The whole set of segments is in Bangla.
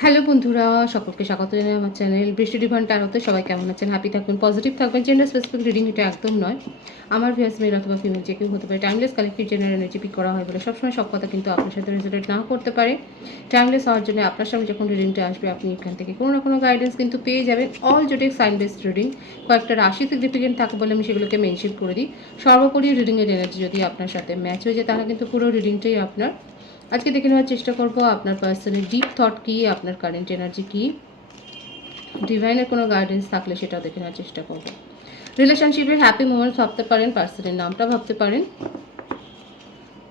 হ্যালো বন্ধুরা, সকলকে স্বাগত জানাই আমার চ্যানেল বৃষ্টি ডিভাইন ট্যারোতে। সবাই কেমন আছেন? হ্যাপি থাকবেন, পজিটিভ থাকবেন। জেন্ডার স্পেসিফিক রিডিং এটা একদম নয়। আমার ভিউয়ার্স মেল অথবা ফিমেল যে কেউ হতে পারে। Timeless collective general energy pick করা হয় বলে সবসময় সব কথা কিন্তু আপনার সাথে রেজোনেট নাও করতে পারে। টাইমলেস হওয়ার জন্য আপনার সামনে যখন রিডিংটা আসবে আপনি এখান থেকে কোনো না কোনো গাইডেন্স কিন্তু পেয়ে যাবেন। অল জোটেক সাইন বেসড রিডিং, কয়েকটা রাশি সিগনিফিকেন্ট থাকে বলে আমি সেগুলোকে মেনশন করে দিই। সর্বোপরি রিডিংয়ের এনার্জি যদি আপনার সাথে ম্যাচ হয়ে যায় তাহলে কিন্তু পুরো রিডিংটাই আপনার। আজকে দেখে নেওয়ার চেষ্টা করবো আপনার পার্সনের ডিপ থট কী, আপনার কারেন্ট এনার্জি কী, ডিভাইনের কোনো গাইডেন্স থাকলে সেটাও দেখে নেওয়ার চেষ্টা করবো। রিলেশনশিপের হ্যাপি মোমেন্টস ভাবতে পারেন, পার্সনের নামটা ভাবতে পারেন,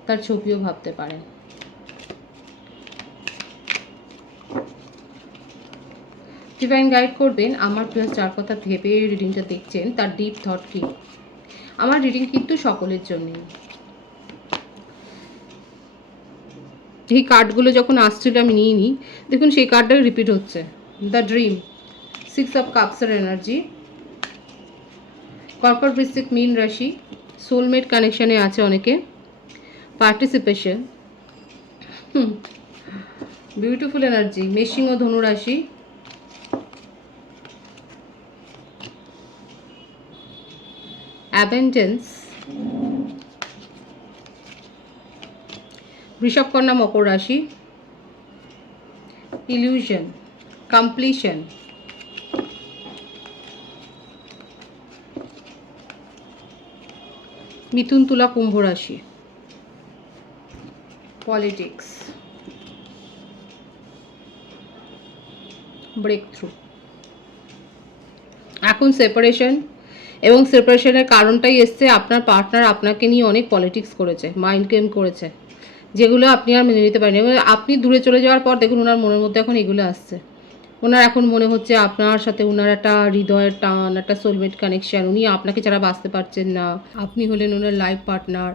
তার ছবিও ভাবতে পারেন। ডিভাইন গাইড করবেন আমার প্রিয় চার কথা ভেবে রিডিংটা দেখছেন, তার ডিপ থট কী। আমার রিডিং কিন্তু সকলের জন্যই। এই কার্ডগুলো যখন আসছিল আমি নিয়ে নিই, দেখুন সেই কার্ডটা রিপিট হচ্ছে। দ্য ড্রিম, সিক্স অফ কাপসের এনার্জি, কর্কট বৃশ্চিক মীন রাশি, সোলমেট কানেকশানে আছে অনেকে, পার্টিসিপেশন, বিউটিফুল এনার্জি, মেষিং ও ধনু রাশি, অ্যাবেন্ডেন্স, বৃষভ কন্যা মকর রাশি, ইলিউশন, কমপ্লিশন, মিথুন তুলা কুম্ভ রাশি, পলিটিক্স, ব্রেক থ্রু। এখন সেপারেশন, এবং সেপারেশনের কারণটাই এসছে আপনার পার্টনার আপনাকে নিয়ে অনেক পলিটিক্স করেছে, মাইন্ড গেম করেছে, যেগুলো আপনি আর মেনে নিতে পারেন। এবং আপনি দূরে চলে যাওয়ার পর দেখুন ওনার মনের মধ্যে এখন এগুলো আসছে। ওনার এখন মনে হচ্ছে আপনার সাথে ওনার একটা হৃদয়ের টান, একটা সোলমেট কানেকশান, উনি আপনাকে ছাড়া বাঁচতে পারছেন না, আপনি হলেন ওনার লাইফ পার্টনার।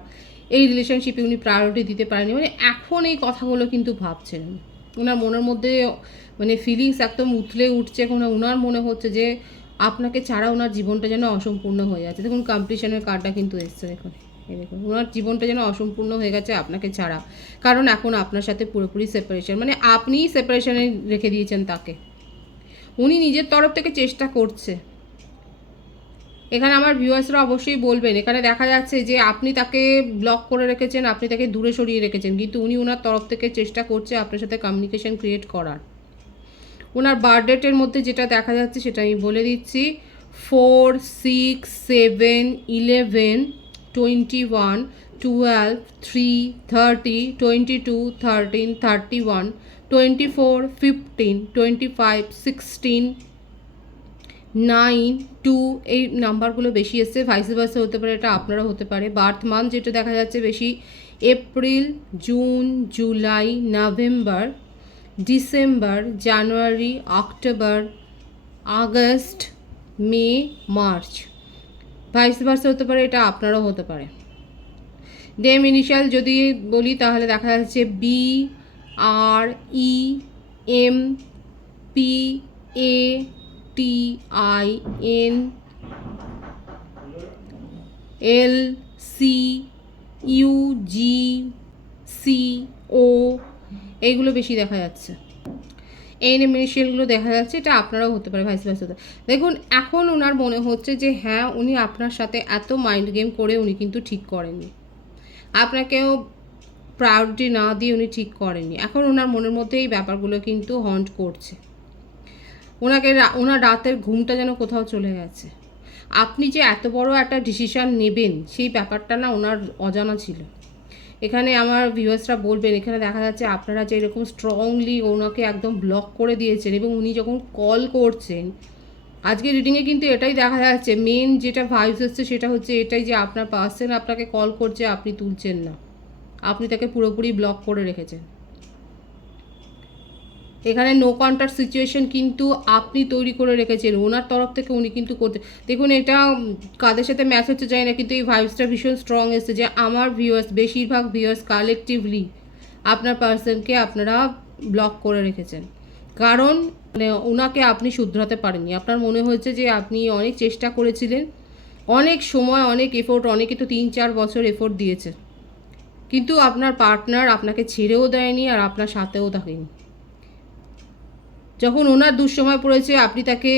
এই রিলেশনশিপে উনি প্রায়োরিটি দিতে পারেনি, মানে এখন এই কথাগুলো কিন্তু ভাবছেন। ওনার মনের মধ্যে মানে ফিলিংস একদম উথলে উঠছে। এখন ওনার মনে হচ্ছে যে আপনাকে ছাড়া ওনার জীবনটা যেন অসম্পূর্ণ হয়ে যাচ্ছে। দেখুন কমপ্লিশনের কার্ডটা কিন্তু এসছে, দেখুন এই দেখুন ওনার জীবনটা যেন অসম্পূর্ণ হয়ে গেছে আপনাকে ছাড়া। কারণ এখন আপনার সাথে পুরোপুরি সেপারেশন, মানে আপনিই সেপারেশনে রেখে দিয়েছেন তাকে। উনি নিজের তরফ থেকে চেষ্টা করছে। এখানে আমার ভিউয়ার্সরা অবশ্যই বলবেন, এখানে দেখা যাচ্ছে যে আপনি তাকে ব্লক করে রেখেছেন, আপনি তাকে দূরে সরিয়ে রেখেছেন, কিন্তু উনি ওনার তরফ থেকে চেষ্টা করছে আপনার সাথে কমিউনিকেশন ক্রিয়েট করার। ওনার বার্থডেটের মধ্যে যেটা দেখা যাচ্ছে সেটা আমি বলে দিচ্ছি, 4, 6, 7, 11, 21, 12, 3, 30, 22, 13, 31, 24, 15, 25, 16, 9, 2, এই নাম্বারগুলো বেশি এসছে। ভাইস ভার্সা হতে পারে, এটা আপনারা হতে পারে। বার্থ মান্থ যেটা দেখা যাচ্ছে বেশি, April, June, July, November, December, January, October, August, May, March. Vice versa হতে পারে, এটা আপনারাও হতে পারে। নেম ইনিশিয়াল যদি বলি তাহলে দেখা যাচ্ছে B, R, E, M, P, A, T, I, N, L, C, U, G, C, O, এইগুলো বেশি দেখা যাচ্ছে। এই ইনিশিয়ালগুলো দেখা যাচ্ছে, এটা আপনারাও হতে পারে, ভাইস ভার্সা। দেখুন এখন ওনার মনে হচ্ছে যে হ্যাঁ উনি আপনার সাথে এত মাইন্ড গেম করে উনি কিন্তু ঠিক করেননি, আপনাকেও প্রায়োরিটি না দিয়ে উনি ঠিক করেননি। এখন ওনার মনের মধ্যে এই ব্যাপারগুলো কিন্তু হন্ট করছে। ওনার রাতের ঘুমটা যেন কোথাও চলে গেছে। আপনি যে এত বড় একটা ডিসিশান নেবেন সেই ব্যাপারটা না ওনার অজানা ছিল। এখানে আমার ভিউয়ার্সরা বলবেন, এখানে দেখা যাচ্ছে আপনারা যে এরকম স্ট্রংলি ওনাকে একদম ব্লক করে দিয়েছেন, এবং উনি যখন কল করছেন আজকে রিডিংয়ে কিন্তু এটাই দেখা যাচ্ছে। মেন যেটা ভাইবস হচ্ছে সেটা হচ্ছে এটাই যে আপনার পার্সন আপনাকে কল করছে, আপনি তুলছেন না, আপনি তাকে পুরোপুরি ব্লক করে রেখেছেন। এখানে নো কন্ট্যাক্ট সিচুয়েশন কিন্তু আপনি তৈরি করে রেখেছেন, ওনার তরফ থেকে উনি কিন্তু করতে। দেখুন এটা কাদের সাথে ম্যাচ হচ্ছে যায় না, কিন্তু এই ভাইবসটা ভীষণ স্ট্রং এসেছে যে আমার ভিউয়ার্স, বেশিরভাগ ভিউয়ার্স কালেকটিভলি আপনার পার্সনকে আপনারা ব্লক করে রেখেছেন। কারণ মানে ওনাকে আপনি শুধরাতে পারেননি। আপনার মনে হয়েছে যে আপনি অনেক চেষ্টা করেছিলেন, অনেক সময়, অনেক এফোর্ট, অনেকে তো 3-4 বছর এফোর্ট দিয়েছে, কিন্তু আপনার পার্টনার আপনাকে ছেড়েও দেয়নি আর আপনার সাথেও থাকেনি। যখন ওনার দুঃসময় পড়েছে আপনি তাকে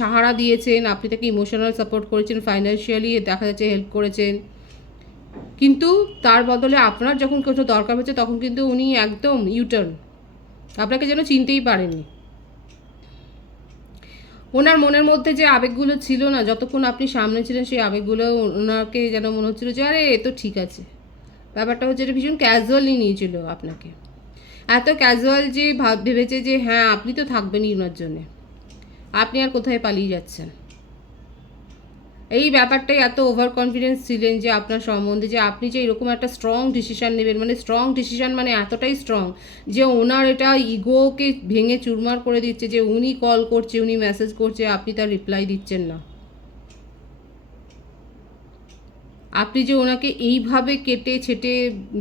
সাহারা দিয়েছেন, আপনি তাকে ইমোশনাল সাপোর্ট করেছেন, ফাইন্যান্সিয়ালি দেখা যাচ্ছে হেল্প করেছেন, কিন্তু তার বদলে আপনার যখন কিছু দরকার হচ্ছে তখন কিন্তু উনি একদম ইউটার্ন, আপনাকে যেন চিনতেই পারেননি। ওনার মনের মধ্যে যে আবেগগুলো ছিল না, যতক্ষণ আপনি সামনে ছিলেন সেই আবেগগুলো ওনাকে যেন মনে হচ্ছিল যে আরে এ তো ঠিক আছে। ব্যাপারটা হচ্ছে এটা ভীষণ ক্যাজুয়ালি নিয়েছিল আপনাকে, এত ক্যাজুয়াল যে ভেবেছে যে হ্যাঁ আপনি তো থাকবেনই ওনার জন্যে, আপনি আর কোথায় পালিয়ে যাচ্ছেন। এই ব্যাপারটাই এত ওভার কনফিডেন্স ছিলেন যে আপনার সম্বন্ধে, যে আপনি যে এরকম একটা স্ট্রং ডিসিশান নেবেন, মানে স্ট্রং ডিসিশান মানে এতটাই স্ট্রং যে ওনার এটা ইগোকে ভেঙে চুরমার করে দিচ্ছে, যে উনি কল করছে, উনি মেসেজ করছে, আপনি তার রিপ্লাই দিচ্ছেন না। আপনি যে ওনাকে এইভাবে কেটে ছেটে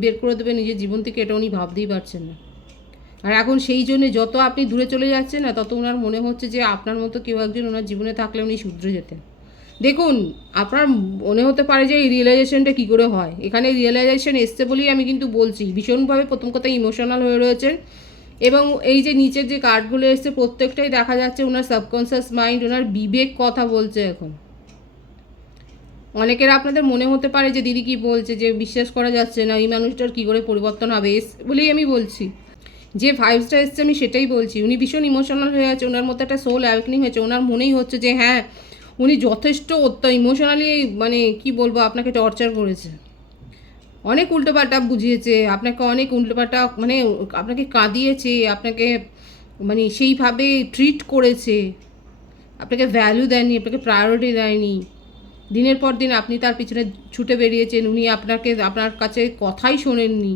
বের করে দেবেন নিজের জীবন থেকে, এটা উনি ভাবতেই পারছেন না। আর এখন সেই জন্য যত আপনি দূরে চলে যাচ্ছেন না, তত ওনার মনে হচ্ছে যে আপনার মতো কেউ একজন ওনার জীবনে থাকলে উনি শুধরে যেতেন। দেখুন, আপনার মনে হতে পারে যে এই রিয়েলাইজেশনটা কী করে হয়, এখানে রিয়েলাইজেশন এসছে বলেই আমি কিন্তু বলছি। ভীষণভাবে প্রথম কথা ইমোশনাল হয়ে রয়েছেন, এবং এই যে নিচের যে কার্ডগুলো এসছে প্রত্যেকটাই দেখা যাচ্ছে ওনার সাবকনসিয়াস মাইন্ড, ওনার বিবেক কথা বলছে এখন। অনেকের আপনাদের মনে হতে পারে যে দিদি কি বলছে, যে বিশ্বাস করা যাচ্ছে না, এই মানুষটার কী করে পরিবর্তন হবে, বলেই আমি বলছি। যে ভাইবসটা এসছে আমি সেটাই বলছি। উনি ভীষণ ইমোশনাল হয়ে আছে, ওনার মধ্যে একটা সোল অ্যাওয়েকনিং হয়েছে, ওনার মনেই হচ্ছে যে হ্যাঁ উনি যথেষ্ট ইমোশনালি, মানে কি বলবো, আপনাকে টর্চার করেছে, অনেক উল্টোপাল্টা বুঝিয়েছে আপনাকে, অনেক উল্টোপাল্টা মানে আপনাকে কাঁদিয়েছে, আপনাকে মানে সেইভাবে ট্রিট করেছে, আপনাকে ভ্যালু দেয়নি, আপনাকে প্রায়োরিটি দেয়নি। দিনের পর দিন আপনি তার পিছনে ছুটে বেরিয়েছেন, উনি আপনার কাছে কথাই শোনেননি।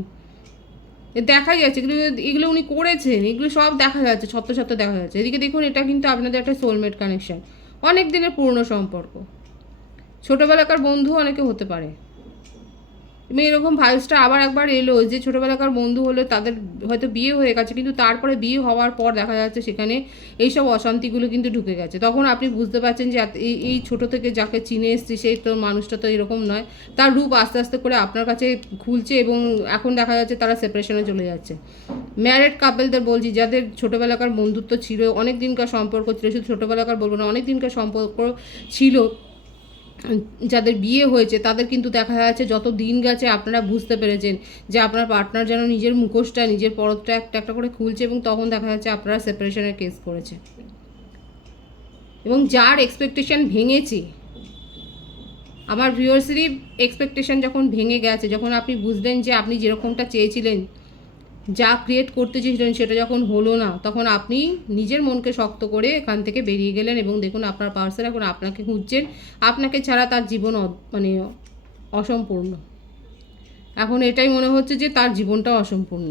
দেখা যাচ্ছে এগুলো, এগুলো উনি করেছেন, এগুলো সব দেখা যাচ্ছে, ছত্র ছত্র দেখা যাচ্ছে। এদিকে দেখুন, এটা কিন্তু আপনাদের একটা সোলমেট কানেকশন, অনেক দিনের পুরনো সম্পর্ক, ছোটোবেলাকার বন্ধু অনেকে হতে পারে। এবং এরকম ভাইবসটা আবার একবার এলো যে ছোটোবেলাকার বন্ধু হলো, তাদের হয়তো বিয়ে হয়ে গেছে, কিন্তু তারপরে বিয়ে হওয়ার পর দেখা যাচ্ছে সেখানে এইসব অশান্তিগুলো কিন্তু ঢুকে গেছে। তখন আপনি বুঝতে পারছেন যে এই ছোটো থেকে যাকে চিনে এসছি সেই তো মানুষটা তো এরকম নয়, তার রূপ আস্তে আস্তে করে আপনার কাছে খুলছে, এবং এখন দেখা যাচ্ছে তারা সেপারেশনে চলে যাচ্ছে। ম্যারিড কাপলদের বলছি, যাদের ছোটোবেলাকার বন্ধুত্ব ছিল, অনেক দিনকার সম্পর্ক ছিল, শুধু ছোটোবেলাকার বলবো না, অনেক দিনকার সম্পর্ক ছিল, যাদের বিয়ে হয়েছে, তাদের কিন্তু দেখা যাচ্ছে যত দিন গেছে আপনারা বুঝতে পেরেছেন যে আপনার পার্টনার যেন নিজের মুখোশটা, নিজের পরতটা একটা একটা করে খুলছে, এবং তখন দেখা যাচ্ছে আপনারা সেপারেশনের কেস করেছে। এবং যার এক্সপেকটেশন ভেঙেছে, আমার ভিউয়ার্সেরই এক্সপেকটেশন যখন ভেঙে গেছে, যখন আপনি বুঝলেন যে আপনি যেরকমটা চেয়েছিলেন, যা ক্রিয়েট করতে চেয়েছিলেন সেটা যখন হলো না, তখন আপনি নিজের মনকে শক্ত করে এখান থেকে বেরিয়ে গেলেন, এবং দেখুন আপনার পার্সন এখন আপনাকে খুঁজছেন, আপনাকে ছাড়া তার জীবন মানে অসম্পূর্ণ। এখন এটাই মনে হচ্ছে যে তার জীবনটাও অসম্পূর্ণ।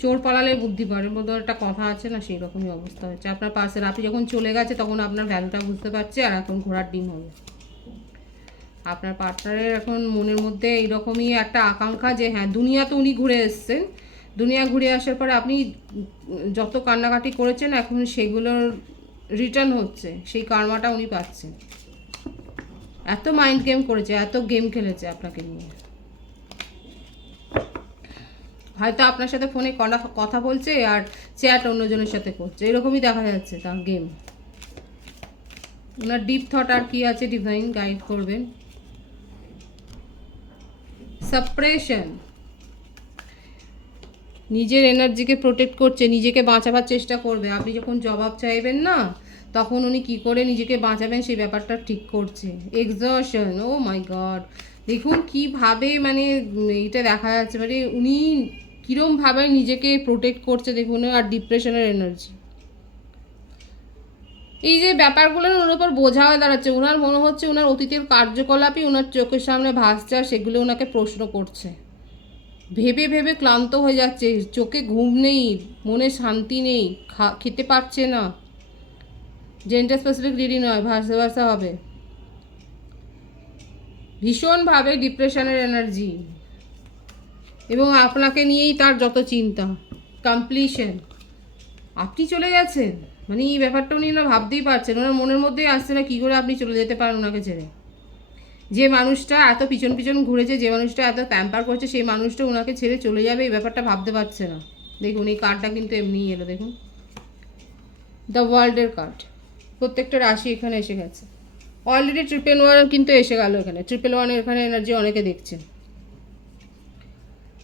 চোর পালালে বুদ্ধি পারে মতো একটা কথা আছে না, সেই রকমই অবস্থা হচ্ছে আপনার পার্সন। আপনি যখন চলে গেছে তখন আপনার ভ্যালুটা বুঝতে পারছে, আর এখন ঘোড়ার ডিম হবে। আপনার পার্টনারের এখন মনের মধ্যে এইরকমই একটা আকাঙ্ক্ষা যে হ্যাঁ, দুনিয়া তো উনি ঘুরে এসছেন, দুনিয়া ঘুরে আসার পরে আপনি যত কান্নাকাটি করেছেন এখন সেগুলোর রিটার্ন হচ্ছে, সেই কার্মাটা উনি পাচ্ছেন। এত মাইন্ড গেম করেছে, এত গেম খেলেছে আপনাকে নিয়ে, হয়তো আপনার সাথে ফোনে কথা বলছে আর চ্যাট অন্যজনের সাথে করছে, এরকমই দেখা যাচ্ছে তার গেম। ওনার ডিপ থট আর কি আছে, ডিভাইন গাইড করবেন। সাপ্রেশন, নিজের এনার্জিকে প্রোটেক্ট করছে, নিজেকে বাঁচাবার চেষ্টা করবে। আপনি যখন জবাব চাইবেন না, তখন উনি কি করে নিজেকে বাঁচাবেন সেই ব্যাপারটা ঠিক করছে। এক্সজশন, ও মাই গড, দেখুন কীভাবে মানে এটা দেখা যাচ্ছে, মানে উনি কীরমভাবে নিজেকে প্রোটেক্ট করছে দেখুন। আর ডিপ্রেশনের এনার্জি, এই যে ব্যাপারগুলো ওনার উপর বোঝা হয়ে দাঁড়াচ্ছে, ওনার মনে হচ্ছে ওনার অতীতের কার্যকলাপই ওনার চোখের সামনে ভাসছে, আর সেগুলো ওনাকে প্রশ্ন করছে। ভেবে ভেবে ক্লান্ত হয়ে যাচ্ছে, চোখে ঘুম নেই, মনে শান্তি নেই, খেতে পারছে না। জেন্ডার স্পেসিফিক রিডিং নয়, ভাষা ভাষা হবে। ভীষণভাবে ডিপ্রেশনের এনার্জি, এবং আপনাকে নিয়েই তার যত চিন্তা। কমপ্লিশন, আপনি চলে গেছেন, মানে এই ব্যাপারটা উনি না ভাবতেই পারছেন, ওনার মনের মধ্যেই আসছে না কী করে আপনি চলে যেতে পারেন ওনাকে ছেড়ে। যে মানুষটা এত পিছন পিছন ঘুরেছে, যে মানুষটা এত প্যাম্পার করেছে, সেই মানুষটা ওনাকে ছেড়ে চলে যাবে এই ব্যাপারটা ভাবতে পারছে না। দেখুন এই কার্ডটা কিন্তু এমনিই এলো, দেখুন দ্য ওয়ার্ল্ডের কার্ড। প্রত্যেকটা রাশি এখানে এসে গেছে। অলরেডি 111 কিন্তু এসে গেল এখানে। 111 এখানে এনার্জি অনেকে দেখছেন।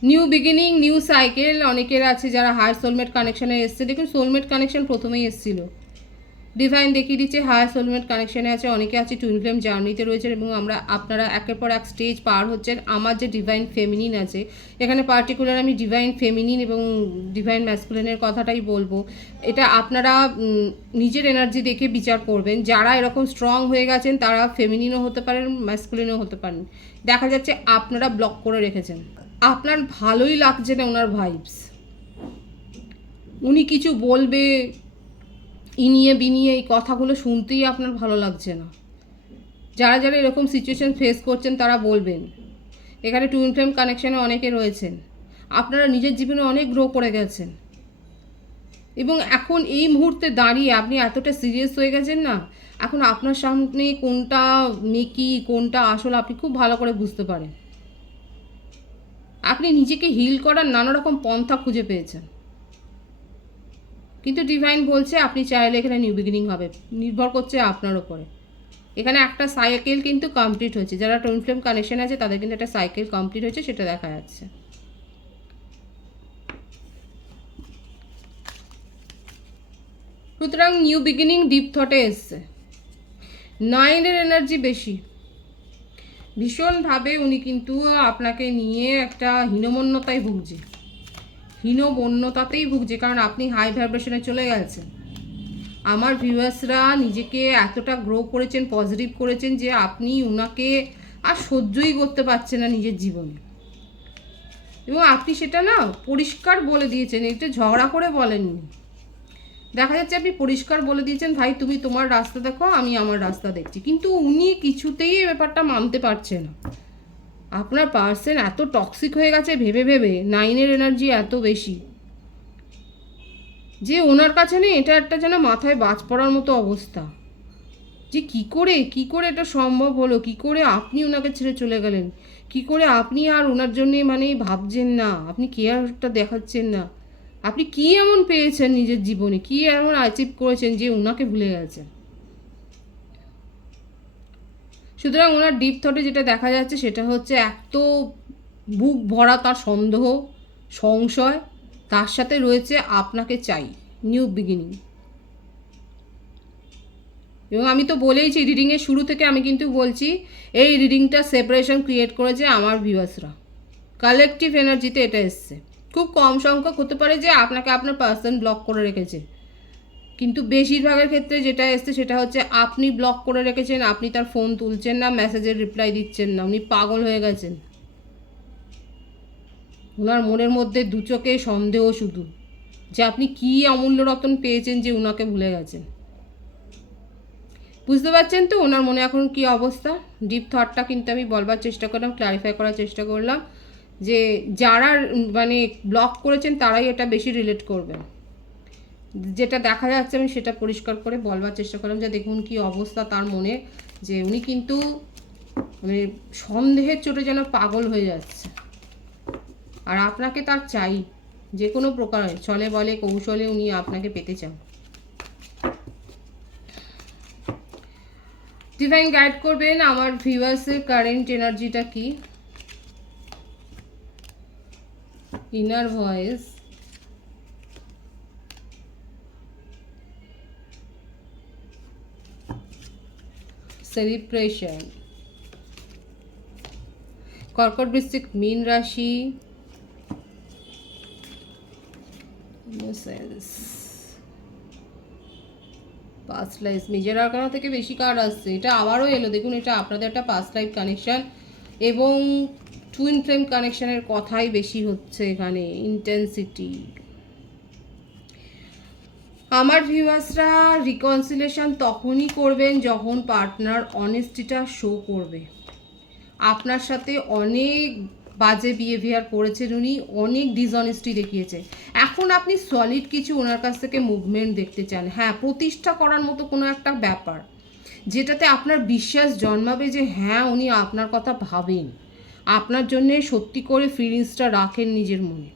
নিউ বিগিনিং, নিউ সাইকেল অনেকের আছে যারা হায়ার সোলমেট কানেকশানে এসছে। দেখুন সোলমেট কানেকশন প্রথমেই এসেছিল, ডিভাইন দেখিয়ে দিচ্ছে হায়ার সোলমেট কানেকশানে আছে, অনেকে আছে টুইন ফ্লেম জার্নিতে রয়েছেন এবং আপনারা একের পর এক স্টেজ পার হচ্ছেন। আমার যে ডিভাইন ফেমিনিন আছে এখানে পার্টিকুলার আমি ডিভাইন ফেমিনিন এবং ডিভাইন ম্যাসকুলিনের কথাটাই বলবো। এটা আপনারা নিজের এনার্জি দেখে বিচার করবেন। যারা এরকম স্ট্রং হয়ে গেছেন তারা ফেমিনিনও হতে পারেন, ম্যাসকুলিনও হতে পারেন। দেখা যাচ্ছে আপনারা ব্লক করে রেখেছেন, আপনার ভালোই লাগছে না ওনার ভাইবস, উনি কিছু বলবে ইনিয়ে বিনিয়ে এই কথাগুলো শুনতেই আপনার ভালো লাগছে না। যারা যারা এরকম সিচুয়েশন ফেস করছেন তারা বলবেন। এখানে টুইন ফ্লেম কানেকশানে অনেকে রয়েছেন, আপনারা নিজের জীবনে অনেক গ্রো করে গেছেন এবং এখন এই মুহূর্তে দাঁড়িয়ে আপনি এতটা সিরিয়াস হয়ে গেছেন না, এখন আপনার সামনে কোনটা মেকি কোনটা আসল আপনি খুব ভালো করে বুঝতে পারেন। আপনি নিজেকে হিল করার নানা রকম পন্থা খুঁজে পেয়েছেন, কিন্তু ডিভাইন বলছে আপনি চাইলে এখানে নিউ বিগিনিং হবে, নির্ভর করছে আপনার ওপরে। এখানে একটা সাইকেল কিন্তু কমপ্লিট হয়েছে, যারা টুইন ফ্লেম কানেকশন আছে তাদের কিন্তু একটা সাইকেল কমপ্লিট হয়েছে, সেটা দেখা যাচ্ছে। সুতরাং নিউ বিগিনিং ডিপ থটে এসছে। 9-এর এনার্জি বেশি, ভীষণভাবে উনি কিন্তু আপনাকে নিয়ে একটা হীনমন্যতায় ভুগছে, হীনমন্যতাতেই ভুগছে, কারণ আপনি হাই ভাইব্রেশনে চলে গেছেন। আমার ভিউয়ার্সরা নিজেকে এতটা গ্রো করেছেন, পজিটিভ করেছেন যে আপনি ওনাকে আর সহ্যই করতে পারছেন না নিজের জীবনে, এবং আপনি সেটা না পরিষ্কার বলে দিয়েছেন, এটা ঝগড়া করে বলেননি। দেখা যাচ্ছে আপনি পরিষ্কার বলে দিয়েছেন ভাই তুমি তোমার রাস্তা দেখো, আমি আমার রাস্তা দেখছি, কিন্তু উনি কিছুতেই এই ব্যাপারটা মানতে পারছে না। আপনার পার্সন এত টক্সিক হয়ে গেছে ভেবে ভেবে, 9-এর এনার্জি এত বেশি যে ওনার কাছে নেই, এটা একটা যেন মাথায় বাজ পড়ার মতো অবস্থা যে কি করে এটা সম্ভব হলো, কি করে আপনি ওনাকে ছেড়ে চলে গেলেন, কি করে আপনি আর ওনার জন্যে মানে ভাবছেন না, আপনি কেয়ারটা দেখাচ্ছেন না, আপনি কি এমন পেয়েছেন নিজের জীবনে, কি এমন অ্যাচিভ করেছেন যে ওনাকে ভুলে গেছেন। সুতরাং ওনার ডিপ থটে যেটা দেখা যাচ্ছে সেটা হচ্ছে এক তো বুক ভরা তার সন্দেহ সংশয়, তার সাথে রয়েছে আপনাকে চাই নিউ বিগিনিং। এবং আমি তো বলেইছি রিডিংয়ের শুরু থেকে আমি কিন্তু বলছি এই রিডিংটা সেপারেশন ক্রিয়েট করেছে আমার ভিউয়ার্সরা, কালেকটিভ এনার্জিতে এটা এসছে। খুব কম সংখ্যক হতে পারে যে আপনাকে আপনার পার্সন ব্লক করে রেখেছে, কিন্তু বেশিরভাগের ক্ষেত্রে যেটা এসছে সেটা হচ্ছে আপনি ব্লক করে রেখেছেন, আপনি তার ফোন তুলছেন না, মেসেজের রিপ্লাই দিচ্ছেন না, উনি পাগল হয়ে গেছেন। ওনার মনের মধ্যে দু চোখে সন্দেহ শুধু যে আপনি কী অমূল্য রতন পেয়েছেন যে ওনাকে ভুলে গেছেন। বুঝতে পারছেন তো ওনার মনে এখন কি অবস্থা। ডিপ থটটা কিন্তু আমি বলবার চেষ্টা করলাম, ক্লারিফাই করার চেষ্টা করলাম যে যারা মানে ব্লক করেছেন তারাই এটা বেশি রিলেট করবেন। যেটা দেখা যাচ্ছে আমি সেটা পরিষ্কার করে বলবার চেষ্টা করলাম যে দেখুন কি অবস্থা তার মনে, যে উনি কিন্তু মানে সন্দেহের চোটে যেন পাগল হয়ে যাচ্ছে, আর আপনাকে তার চাই যে কোনো প্রকারে ছলে বলে কৌশলে উনি আপনাকে পেতে চান। ডিভাইন গাইড করবেন আমার ভিউয়ার্সের কারেন্ট এনার্জিটা কি। ইনার ভয়েস, সেলিব্রেশন, কর্কট বৃশ্চিক মীন রাশি, পাস্ট লাইফ, মেজর আরকানা থেকে বেশি কার্ড আসছে, এটা আবারও এলো। দেখুন এটা আপনাদের একটা পাস্ট লাইফ কানেকশন এবং টুইন ফ্লেম কানেকশনের কথাই বেশি হচ্ছে এখানে, ইন্টেন্সিটি। আমার ভিউয়ার্সরা রিকনসিলেশন তখনই করবেন যখন পার্টনার অনেস্টিটা শো করবে। আপনার সাথে অনেক বাজে বিহেভিয়ার করেছেন উনি, অনেক ডিসঅনেস্টি দেখিয়েছে, এখন আপনি সলিড কিছু ওনার কাছ থেকে মুভমেন্ট দেখতে চান। হ্যাঁ, প্রতিষ্ঠা করার মতো কোনো একটা ব্যাপার যেটাতে আপনার বিশ্বাস জন্মাবে যে হ্যাঁ উনি আপনার কথা ভাবেন, আপনার জন্যে সত্যি করে ফিলিংসটা রাখেন নিজের মনে।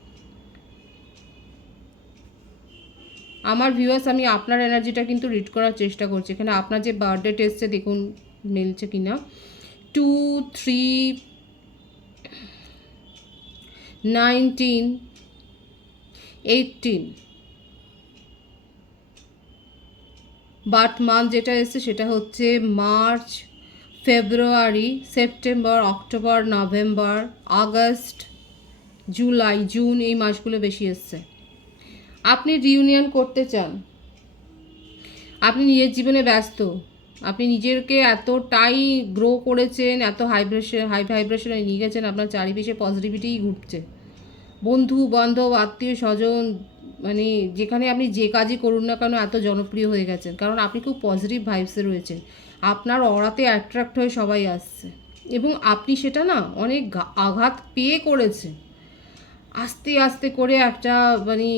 আমার ভিউয়ার্স, আমি আপনার এনার্জিটা কিন্তু রিড করার চেষ্টা করছি। এখানে আপনার যে বার্থডেট এসছে দেখুন মিলছে কিনা। 2, 3, 19, 18 বাট মান্থ যেটা এসছে সেটা হচ্ছে March, February, September, October, November, August, July, June, এই মাসগুলো বেশি এসছে। আপনি রিউনিয়ন করতে চান, আপনি নিজের জীবনে ব্যস্ত, আপনি নিজেকে এতটাই গ্রো করেছেন, এত হাই ভাইব্রেশনে নিয়ে গেছেন, আপনার চারিপাশে পজিটিভিটিই ঘুরছে। বন্ধু বান্ধব আত্মীয় স্বজন, মানে যেখানে আপনি যে কাজই করুন না কেন এত জনপ্রিয় হয়ে গেছেন, কারণ আপনি খুব পজিটিভ ভাইবসে রয়েছেন। আপনার অরাতে অ্যাট্রাক্ট হয়ে সবাই আসছে এবং আপনি সেটা না অনেক আঘাত পেয়ে করেছেন। আস্তে আস্তে করে একটা মানে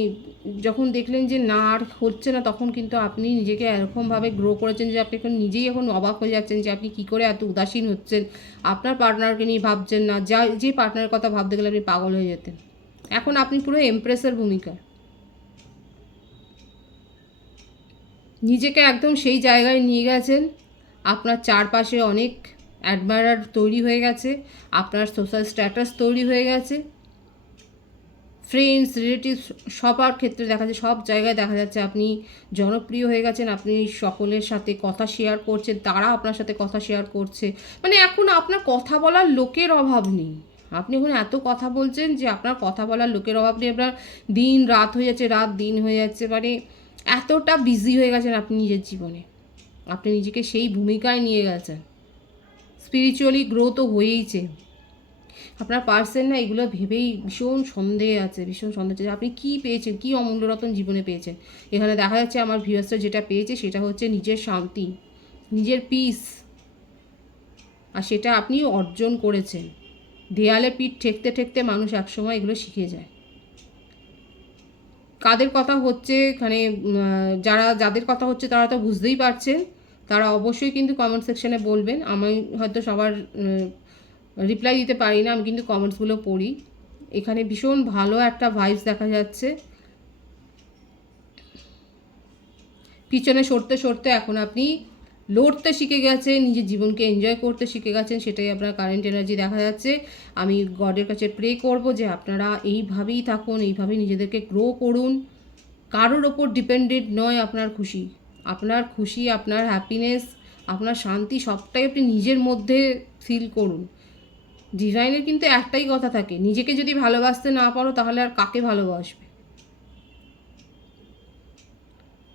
যখন দেখলেন যে না আর হচ্ছে না, তখন কিন্তু আপনি নিজেকে এরকমভাবে গ্রো করেছেন যে আপনি এখন নিজেই এখন অবাক হয়ে যাচ্ছেন যে আপনি কী করে এত উদাসীন হচ্ছেন, আপনার পার্টনারকে নিয়ে ভাবছেন না, যে পার্টনারের কথা ভাবতে গেলে আপনি পাগল হয়ে যেতেন। এখন আপনি পুরো এমপ্রেসের ভূমিকা, নিজেকে একদম সেই জায়গায় নিয়ে গেছেন। আপনার চারপাশে অনেক অ্যাডমায়ার তৈরি হয়ে গেছে, আপনার সোশ্যাল স্ট্যাটাস তৈরি হয়ে গেছে, ফ্রেন্ডস রিলেটিভস সবার ক্ষেত্রে দেখা যাচ্ছে, সব জায়গায় দেখা যাচ্ছে আপনি জনপ্রিয় হয়ে গেছেন। আপনি সকলের সাথে কথা শেয়ার করছেন, তারা আপনার সাথে কথা শেয়ার করছে, মানে এখন আপনার কথা বলার লোকের অভাব নেই। আপনি এখন এত কথা বলছেন যে আপনার কথা বলার লোকের অভাব নেই। আপনার দিন রাত হয়ে যাচ্ছে, রাত দিন হয়ে যাচ্ছে, মানে এতটা বিজি হয়ে গেছেন আপনি নিজের জীবনে। আপনি নিজেকে সেই ভূমিকায় নিয়ে গেছেন। স্পিরিচুয়ালি গ্রো তো হয়েইছে। আপনার পার্সন না এগুলো ভেবেই ভীষণ সন্দেহ আছে, ভীষণ সন্দেহ আছে আপনি কী পেয়েছেন, কী অমূল্য রতন জীবনে পেয়েছেন। এখানে দেখা যাচ্ছে আমার ভিউয়ার্সরা যেটা পেয়েছে সেটা হচ্ছে নিজের শান্তি, নিজের পিস, আর সেটা আপনি অর্জন করেছেন। দেয়ালে পিঠ ঠেকতে ঠেকতে মানুষ একসময় এগুলো শিখে যায়। কাদের কথা হচ্ছে এখানে, যাদের কথা হচ্ছে তারা তো বুঝতেই পারছেন, তারা অবশ্যই কিন্তু কমেন্ট সেকশনে বলবেন। আমি হয়তো সবার রিপ্লাই দিতে পারি না, আমি কিন্তু কমেন্টসগুলো পড়ি। এখানে ভীষণ ভালো একটা ভাইবস দেখা যাচ্ছে। পিছনে সরতে সরতে এখন আপনি লড়তে শিখে গেছেন, নিজের জীবনকে এনজয় করতে শিখে গেছেন, সেটাই আপনার কারেন্ট এনার্জি দেখা যাচ্ছে। আমি গডের কাছে প্রে করব যে আপনারা এইভাবেই থাকুন, এইভাবেই নিজেদেরকে গ্রো করুন। কারোর ওপর ডিপেন্ডেন্ট নয় আপনার খুশি, আপনার খুশি, আপনার হ্যাপিনেস, আপনার শান্তি সবটাই আপনি নিজের মধ্যে ফিল করুন। ডিজাইনের কিন্তু একটাই কথা থাকে, নিজেকে যদি ভালোবাসতে না পারো তাহলে আর কাকে ভালোবাসবে।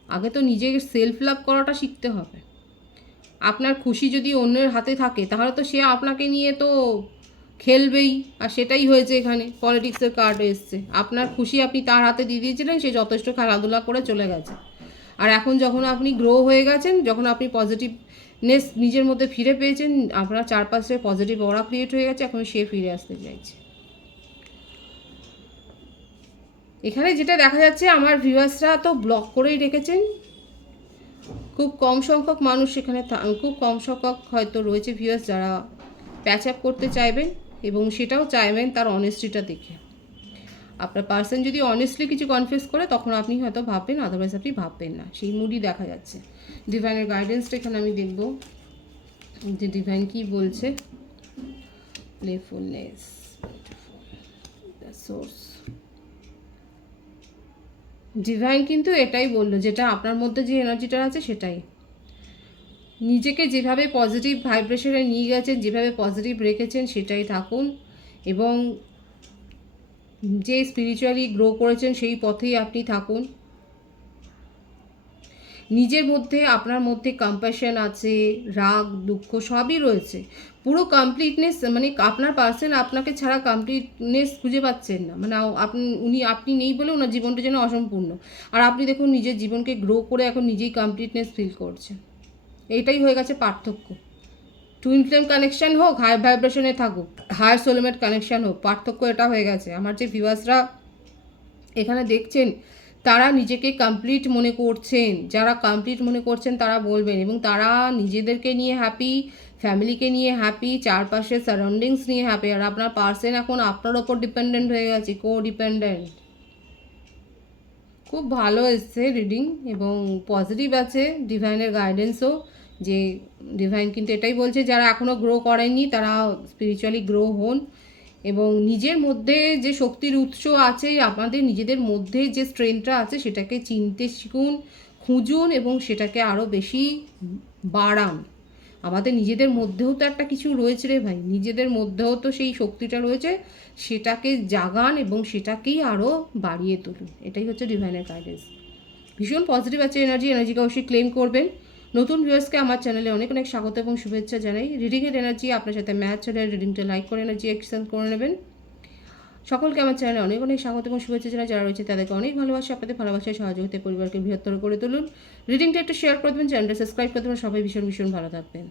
আগে তো নিজের সেলফ লাভ করাটা শিখতে হবে। আপনার খুশি যদি অন্যের হাতে থাকে তাহলে তো সে আপনাকে নিয়ে তো খেলবেই, আর সেটাই হয়েছে। এখানে পলিটিক্সের কার্ড এসছে, আপনার খুশি আপনি তার হাতে দিয়ে দিয়েছিলেন, সে যথেষ্ট খেলাধুলা করে চলে গেছে। আর এখন যখন আপনি গ্রো হয়ে গেছেন, যখন আপনি পজিটিভনেস নিজের মধ্যে ফিরে পেয়েছেন, আপনার চারপাশে পজিটিভ অরা ক্রিয়েট হয়ে গেছে, এখন সে ফিরে আসতে চাইছে। এখানে যেটা দেখা যাচ্ছে আমার ভিউয়ার্সরা তো ব্লক করেই রেখেছেন, খুব কম সংখ্যক মানুষ এখানে, খুব কম সংখ্যক হয়তো রয়েছে ভিউয়ার্স যারা প্যাচ আপ করতে চাইবেন, এবং সেটাও চাইবেন তার অনেস্টিটা দেখে। আপনার পার্সন যদি অনেস্টলি কিছু কনফেস করে তখন আপনি হয়তো ভাববেন, আদারওয়াইজ আপনি ভাববেন না, সেই মুডই দেখা যাচ্ছে। ডিভাইনের গাইডেন্সটা এখানে আমি দেখব যে ডিভাইন কী বলছে। প্লেফুলনেস, দ্য সোর্স, ডিভাইন কিন্তু এটাই বললো, যেটা আপনার মধ্যে যে এনার্জিটা আছে সেটাই। নিজেকে যেভাবে পজিটিভ ভাইব্রেশনে নিয়ে গেছেন, যেভাবে পজিটিভ রেখেছেন সেটাই থাকুন, এবং যে স্পিরিচুয়ালি গ্রো করেছেন সেই পথেই আপনি থাকুন। নিজের মধ্যে, আপনার মধ্যে কম্প্যাশন আছে, রাগ দুঃখ সবই রয়েছে, পুরো কমপ্লিটনেস, মানে আপনার পার্সন আপনাকে ছাড়া কমপ্লিটনেস খুঁজে পাচ্ছেন না, মানে আপনি নেই বলে ওনার জীবনটা যেন অসম্পূর্ণ। আর আপনি দেখুন নিজের জীবনকে গ্রো করে এখন নিজেই কমপ্লিটনেস ফিল করছেন। এইটাই হয়ে গেছে পার্থক্য। টুইন ফ্লেম কানেকশান হোক, হাই ভাইব্রেশনে থাকুক, হায়ার সোলমেট কানেকশান হোক, পার্থক্য এটা হয়ে গেছে। আমার যে ভিউয়ার্সরা এখানে দেখছেন তারা নিজেকে কমপ্লিট মনে করছেন, যারা কমপ্লিট মনে করছেন তারা বলবেন, এবং তারা নিজেদেরকে নিয়ে হ্যাপি, ফ্যামিলিকে নিয়ে হ্যাপি, চারপাশের সারাউন্ডিংস নিয়ে হ্যাপি। আর আপনার পার্সন এখন আপনার ওপর ডিপেন্ডেন্ট হয়ে গেছে, কো ডিপেন্ডেন্ট। খুব ভালো এসছে রিডিং এবং পজিটিভ আছে, ডিভাইনের গাইডেন্সও, যে ডিভাইন কিন্তু এটাই বলছে যারা এখনও গ্রো করেননি তারা স্পিরিচুয়ালি গ্রো হন, এবং নিজের মধ্যে যে শক্তির উৎস আছে, আপনাদের নিজেদের মধ্যে যে স্ট্রেংথটা আছে সেটাকে চিনতে শিখুন, খুঁজুন এবং সেটাকে আরও বেশি বাড়ান। আমাদের নিজেদের মধ্যেও তো একটা কিছু রয়েছে রে ভাই, নিজেদের মধ্যেও তো সেই শক্তিটা রয়েছে, সেটাকে জাগান এবং সেটাকেই আরও বাড়িয়ে তুলুন। এটাই হচ্ছে ডিভাইনের গাইডেন্স। ভীষণ পজিটিভ আছে এনার্জিকে অবশ্যই ক্লেম করবেন। নতুন ভিউয়ার্সকে আমার চ্যানেলে অনেক অনেক স্বাগত এবং শুভেচ্ছা জানাই। রিডিংয়ের এনার্জি আপনার সাথে ম্যাচ হলে রিডিংটা লাইক করে এনার্জি এক্সচেঞ্জ করে নেবেন। সকলকে আমার চ্যানেলে অনেক অনেক স্বাগত এবং শুভেচ্ছা জানাই। যারা রয়েছে তাদেরকে অনেক ভালোবাসা, আপনাদের ভালোবাসায় সহযোগিতায় পরিবারকে বৃহত্তর করে তুলুন। রিডিংটা একটু শেয়ার করে দেবেন, চ্যানেলটা সাবস্ক্রাইব করে দেবেন। সবাই ভীষণ ভীষণ ভালো থাকবেন।